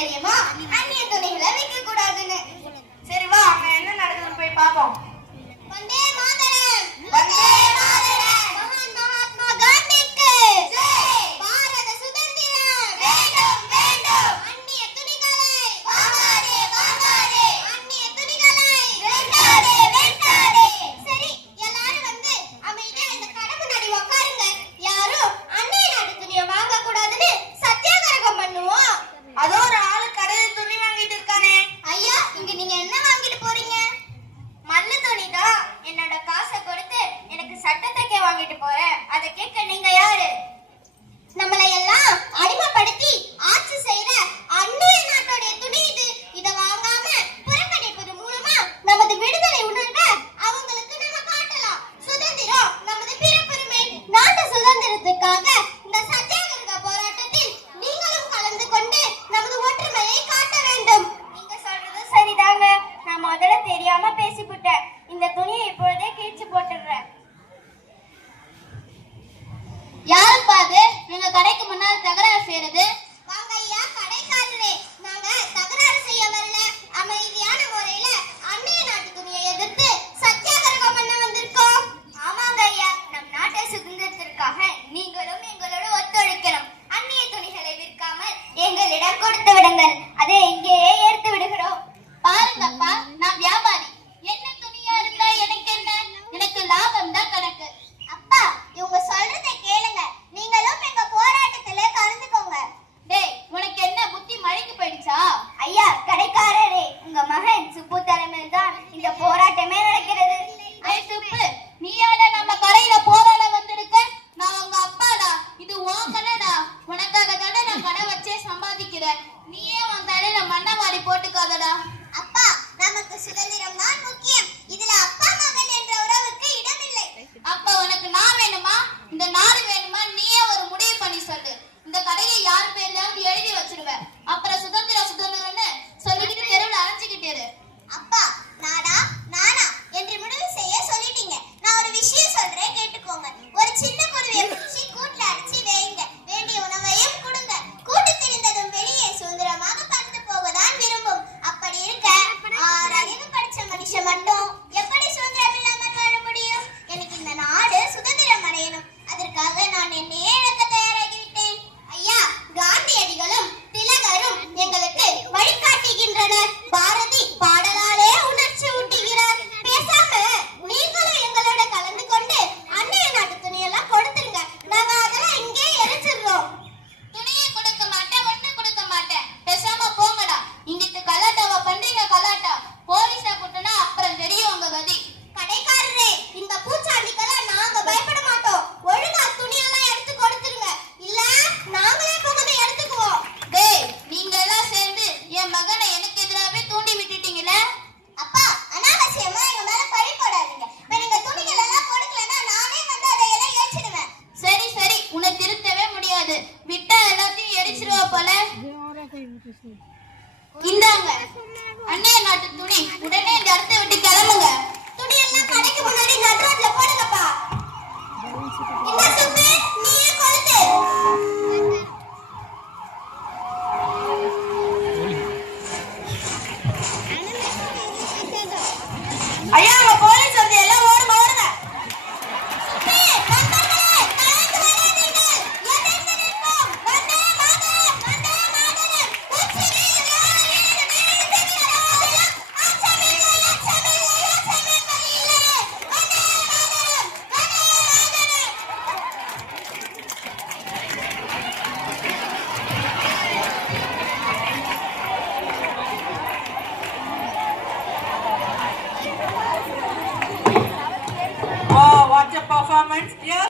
தெரியுமா? அந்நிய துணிகளை விற்க கூடாதுன்னு. சரி வா, அங்க என்ன நடக்குதுன்னு போய் பாப்போம். வந்தே மாதரம், வந்தே மாதரம். மகான் மகாத்மா காந்திக்கு ஜெய். பாரத சுதந்திரம் வேண்டும் வேண்டும். அந்நிய துணிகளை வாங்காதே வாங்காதே. அந்நிய துணிகளை வேண்டாதே வேண்டாதே. சரி, எல்லாரும் வந்து அமைதியா இந்த கடை முன்னாடி உட்காருங்க. யாரும் அந்நிய நாட்டு துணியை வாங்க கூடாதுன்னு சத்தியாகிரகம் பண்ணுவோம். அதோ ஒரு ஆளு கடையில துணி வாங்கிட்டு இருக்கானே. ஐயா, இங்க நீங்க என்ன வாங்கிட்டு போறீங்க? மல்லு துணி தான். என்னோட காசை கொடுத்து எனக்கு சட்டை தைக்க வாங்கிட்டு போறேன். அதை கேட்க நீங்க யாரு? நம்மளை எல்லாம் அடிமைப்படுத்தி ஆட்சி செய்யற அந்நிய நாட்டோட துணி இது. இத வாங்காம புறக்கணிப்பது மூலமா நமது விடுதலை உணர்வை அவங்களுக்கு நம்ம காட்டலாம். சுதந்திரம் நமது பிறப்புரிமை. நாட்டு சுதந்திரத்துக்காக இந்த சத்தியாகிரக போராட்டத்தில் நீங்களும் கலந்து கொண்டு நமது ஒற்றுமையை காட்ட வேண்டும். நீங்க சொல்றது சரிதாங்க. நான் முதல்ல தெரியாம பேசிவிட்டேன். இந்த துணியை இப்பொழுதே கிழிச்சு போட்டுடுறேன். யாருப்பா அது நீங்க கடைக்கு முன்னால் தகராறு செய்யறது? வாங்க ஐயா கடைக்காரரே, நாங்க தகராறு செய்ய வரல. அமைதியான முறையில அந்நிய நாட்டு துணியை எதிர்த்து சத்தியாகிரகம் பண்ண வந்திருக்கோம். ஆமாங்க ஐயா, நம் நாட்டை சுதந்திரத்திற்காக நீங்களும் எங்களோட ஒத்துழைக்கணும். அந்நிய துணிகளை விற்காமல் எங்களிடம் கொடுத்து விடுங்கள். அதை இங்கேயே எடுத்து விடுகிறோம். பாருங்கப்பா, நான் வியாபாரி. என்ன துணியா இருந்தா எனக்கு என்ன? எனக்கு லாபம் தான் கணக்கு. அப்பா, இவங்க சொல்றதை கேளுங்க. நீங்களும் எங்க போராட்டத்துல கலந்துக்கோங்க. டேய், உனக்கு என்ன புத்தி மழைக்கு போயிடுச்சா? ஐயா கடைக்காரரே, உங்க மகன் சுப்பு தலைமையில் தான் இந்த போராட்டமே நடக்கிறது. ஏய் சுப்பு, நீயாடா நம்ம கடையில போராட வந்திருக்க? நான் உங்க அப்பாடா. இது உன் கடைடா. உனக்காக தானே நான் கடை வச்சே சம்பாதிக்கிறேன். நீயே உன் தலையில மண்ணவாரி போட்டுக்காதடா. அப்பா, நமக்கு சுதந்திரம் தான் முக்கியம். இதுல அப்பா மகன் என்ற உறவுக்கு இடமில்லை. அப்ப உனக்கு நான் வேணுமா, இந்த நாடு வேணுமா? நீயே ஒரு முடிவு பண்ணி சொல்லு. இந்த கடையை யார் பேர்லயாவது எழுதி வச்சிருவேன். அப்புறம் சுதந்திரம் சுதந்திரம்னு சொல்லிக்கிட்டு தெருவில் அலைஞ்சுக்கிட்டு இரு. அப்பா, நாடா நானா என்று முடிவு செய்ய சொல்லிட்டீங்க. நான் ஒரு விஷயம் சொல்றேன், கேட்டுக்கோங்க. ஒரு சின்ன குருவியை பிடிச்சி கூட்டுல அடிச்சு வைங்க. வேண்டிய உணவையும் கொடுங்க. கூட்டு தெரிந்ததும் வெளியே சுதந்திரமாக பறந்து போகதான் விரும்பும். அப்படி இருக்க அறிவு படிச்ச மனுஷன் மட்டும் எப்படி சுதந்திரம் இல்லாமல் வாழ முடியும்? எனக்கு இந்த நாடு சுதந்திரம் அடையணும். அதற்காக நான் என்னையே இழக்க தயாராகிவிட்டேன். ஐயா, காந்தியடிகளும் திலகரும் எங்களுக்கு வழிகாட்டுகின்றனர். பாரதி பாடலாலே உணர்ச்சி ஊட்டுகிறார். பேசாம நீங்களும் எங்களோட கலந்து கொண்டு அந்நிய நாட்டு துணியெல்லாம் கொடுத்துருங்க. நாங்க அதெல்லாம் இங்கே எரிச்சிடுறோம். துணியை கொடுக்க மாட்டேன், ஒண்ணு கொடுக்க மாட்டேன். பேசாம போங்கடா. இங்கிட்டு கலாட்டாவா பண்றீங்க? கலாட்டா போலீஸா கூட்டினா அப்புறம் தெரியும் உங்க கதி. கடைக்காரரே, இந்த பூச்சாண்டிக்கெல்லாம் நாங்க பயப்பட மாட்டோம். ஒழுங்கா துணியெல்லாம் எடுத்து கொடுத்துருங்க. இல்ல நாங்களே புகுந்து எடுத்துக்குவோம். டேய், நீங்க எல்லாம் சேர்ந்து என் மகனை எனக்கு எதிராகவே தூண்டி விட்டுட்டீங்களே. அப்பா, அனாவசியமா எங்க மேல பழி போடாதீங்க. இப்ப நீங்க துணிகள் எல்லாம் கொடுக்கலன்னா நானே வந்து அதை எல்லாம் எரிச்சிடுவேன். சரி சரி, உன்னை திருத்தவே முடியாது. விட்டா எல்லாத்தையும் எரிச்சிருவா போல. இந்தாங்க அந்நிய நாட்டு துணி. உடனே இந்த இடத்தை விட்டு கிளம்புங்க. துணி எல்லாம் கடைக்கு முன்னாடி நட்ரோட்ல போடுங்கப்பா. இந்த சுப்பு நீயே கொளுத்து. ஐயா, அங்க போலீஸ் வந்து எல்லாம் ஓடுங்க ஓடுங்க. சுப்பு, நண்பர்களே, கலைந்து வராதீங்க. எதிர்த்து நிற்போம். வந்தே மாதரம், வந்தே மாதரம். உச்சியில் யார் வீடு வீழ்ந்துகிறதோ, அச்சமில்லை, அச்சமில்லை, அச்சமில்லை இல்லை. Vande Mataram, Vande Mataram. Oh, what a performance, dear.